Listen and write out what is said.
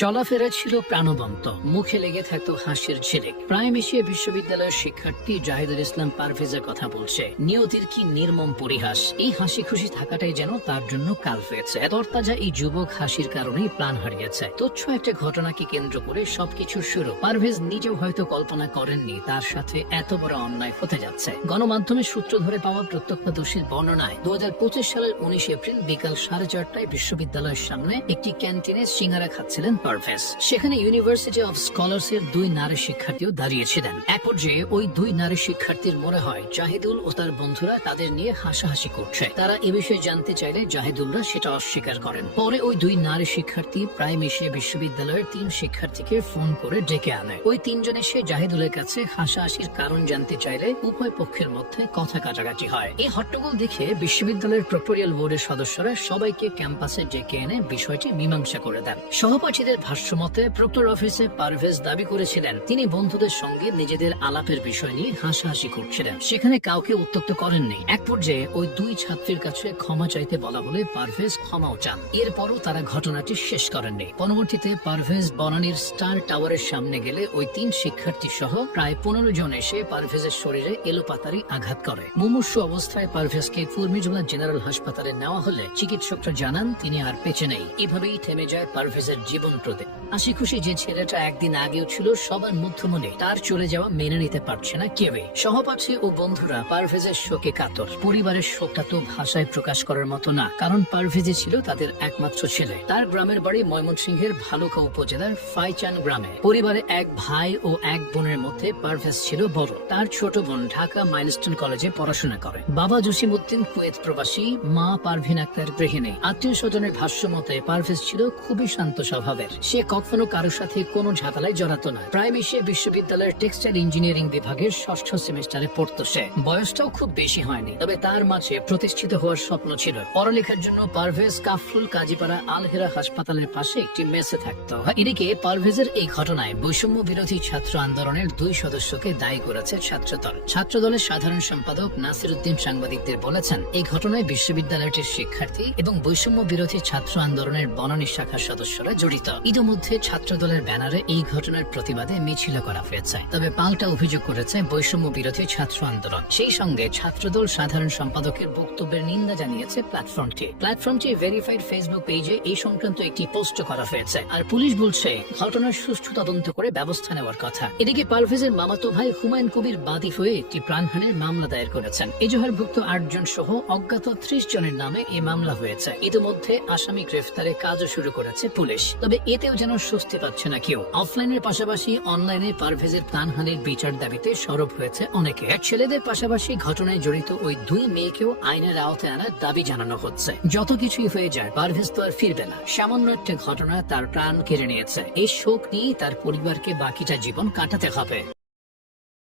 চলাফেরা ছিল প্রাণবন্ত। মুখে লেগে থাকতো হাসির ঝিলিক প্রায় মিশিয়ে বিশ্ববিদ্যালয়ের শিক্ষার্থী জাহিদুল ইসলাম পারভেজের কথা বলছে, নিয়তির কি নির্মম পরিহাস? এই হাসি খুশি থাকাটাই যেন তার জন্য কাল হয়েছে। তরতাজা এই যুবক হাসির কারণেই প্রাণ হারিয়েছে। তুচ্ছ একটা ঘটনাকে কেন্দ্র করে সবকিছু শুরু। পারভেজ নিজেও হয়তো কল্পনা করেননি তার সাথে এত বড় অন্যায় হতে যাচ্ছে। গণমাধ্যমের সূত্র ধরে পাওয়া প্রত্যক্ষদর্শীর বর্ণনায় দু হাজার পঁচিশ সালের উনিশ এপ্রিল বিকাল সাড়ে চারটায় বিশ্ববিদ্যালয়ের সামনে একটি ক্যান্টিনে সিঙ্গারা খাচ্ছিলেন পারভেজ সেখানে ইউনিভার্সিটি অফ স্কলার্স এর দুই নারী শিক্ষার্থীও দাঁড়িয়েছিলেন। এক পর্যায়ে ওই দুই নারী শিক্ষার্থীর মনে হয়, জাহিদুল ও তার বন্ধুরা তাদের নিয়ে হাসাহাসি করছে। তারা এ বিষয়ে জানতে চাইলে জাহিদুলরা সেটা অস্বীকার করেন। পরে ওই দুই নারী শিক্ষার্থী প্রায় মিশিয়ে বিশ্ববিদ্যালয়ের তিন শিক্ষার্থীকে ফোন করে ডেকে আনে। ওই তিনজন এসে জাহিদুলের কাছে হাসাহাসির কারণ জানতে চাইলে উভয় পক্ষের মধ্যে কথা কাটাকাটি হয়। এই হট্টগোল দেখে বিশ্ববিদ্যালয়ের প্রক্টোরিয়াল বোর্ডের সদস্যরা সবাইকে ক্যাম্পাসে ডেকে এনে বিষয়টি মীমাংসা করে দেন। সহপাঠীদের ভাষ্যমতে প্রক্টর অফিসে পারভেজ দাবি করেছিলেন। তিনি বন্ধুদের সঙ্গে নিজেদের আলাপের বিষয় নিয়ে হাসাহাসি করছিলেন। সেখানে কাউকে উত্তক্ত করেননি। এক পর্যায়ে ওই দুই ছাত্রীর কাছে ক্ষমা চাইতে বলা হলে পারভেজ ক্ষমাও চান। এরপরও তারা ঘটনাটি শেষ করেননি। পরবর্তীতে পারভেজ বনানীর স্টার টাওয়ারের সামনে গেলে ওই তিন শিক্ষার্থী সহ প্রায় পনেরো জন এসে পারভেজের শরীরে এলোপাতারি আঘাত করে। মুমূর্ষু অবস্থায় পারভেজকে কুর্মিজুলা জেনারেল হাসপাতালে নেওয়া হলে চিকিৎসকরা জানান, তিনি আর বেঁচে নেই। এভাবেই থেমে যায় পারভেজের জীবন 对。হাসি খুশি যে ছেলেটা একদিন আগেও ছিল, সবার মধ্যমনে তার চলে যাওয়া মেনে নিতে পারছে না কেউই। সহপাঠী ও বন্ধুরা পারভেজের শোকে কাতর। পরিবারের শোকটা তো ভাষায় প্রকাশ করার মতো না, কারণ পারভেজে ছিল তাদের একমাত্র ছেলে। তার গ্রামের বাড়ি ময়মনসিংহের ভালুকা উপজেলার ফাইচান গ্রামে। পরিবারে এক ভাই ও এক বোনের মধ্যে পারভেজ ছিল বড়। তার ছোট বোন ঢাকা মাইলস্টোন কলেজে পড়াশোনা করে। বাবা জসিমউদ্দিন কুয়েত প্রবাসী, মা পারভিন আক্তার গৃহিণী। আত্মীয় স্বজনের ভাষ্য মতে, পারভেজ ছিল খুবই শান্ত স্বভাবের। সে কখনো কারোর সাথে কোনো ঝামেলায় জড়াতো না প্রায় মিশে বিশ্ববিদ্যালয়ের টেক্সটাইল ইঞ্জিনিয়ারিং বিভাগের ষষ্ঠ সেমিস্টারে পড়তো সে। বয়সটাও খুব বেশি হয়নি, তবে তার মাঝে প্রতিষ্ঠিত হওয়ার স্বপ্ন ছিল। পড়ালেখার জন্য পারভেজ কাফরুল কাজীপাড়া আলহেরা হাসপাতালের পাশে একটি মেসে থাকতো। এদিকে পারভেজের এই ঘটনায় বৈষম্য বিরোধী ছাত্র আন্দোলনের দুই সদস্যকে দায়ী করেছে ছাত্রদল। ছাত্রদলের সাধারণ সম্পাদক নাসির উদ্দিন সাংবাদিকদের বলেছেন, এই ঘটনায় বিশ্ববিদ্যালয়টির শিক্ষার্থী এবং বৈষম্য বিরোধী ছাত্র আন্দোলনের বনানী শাখার সদস্যরা জড়িত। ইতিমধ্যে ছাত্রদলের ব্যানারে এই ঘটনার প্রতিবাদে মিছিল করা হয়েছে। তবে পাল্টা অভিযোগ করেছে বৈষম্য বিরোধী ছাত্র আন্দোলন। সেই সঙ্গে ছাত্রদল সাধারণ সম্পাদকের বক্তব্যের নিন্দা জানিয়েছে প্ল্যাটফর্মটি। প্ল্যাটফর্মটি ভেরিফাইড ফেসবুক পেজে এই সংক্রান্ত একটি পোস্ট করা হয়েছে। আর পুলিশ বলছে, ঘটনার সুষ্ঠু তদন্ত করে ব্যবস্থা নেওয়ার কথা। এদিকে পারভেজের মামাতো ভাই হুমায়ুন কবির বাদী হয়ে একটি প্রাণহানির মামলা দায়ের করেছেন। এজাহারভুক্ত আটজন সহ অজ্ঞাত ত্রিশ জনের নামে এই মামলা হয়েছে। ইতিমধ্যে আসামি গ্রেফতারে কাজও শুরু করেছে পুলিশ। তবে এতেও যেন স্বস্তি পাচ্ছে না কেউ। অফলাইনের পাশাপাশি অনলাইনে পারভেজের প্রাণহানির বিচার দাবিতে সরব হয়েছে অনেকে। ছেলেদের পাশাপাশি ঘটনায় জড়িত ওই দুই মেয়েকেও আইনের আওতায় আনার দাবি জানানো হচ্ছে। যত কিছুই হয়ে যায়, পারভেজ তো আর ফিরবে না। সামান্য একটা ঘটনা তার প্রাণ কেড়ে নিয়েছে। এই শোক নিয়ে তার পরিবারকে বাকিটা জীবন কাটাতে হবে।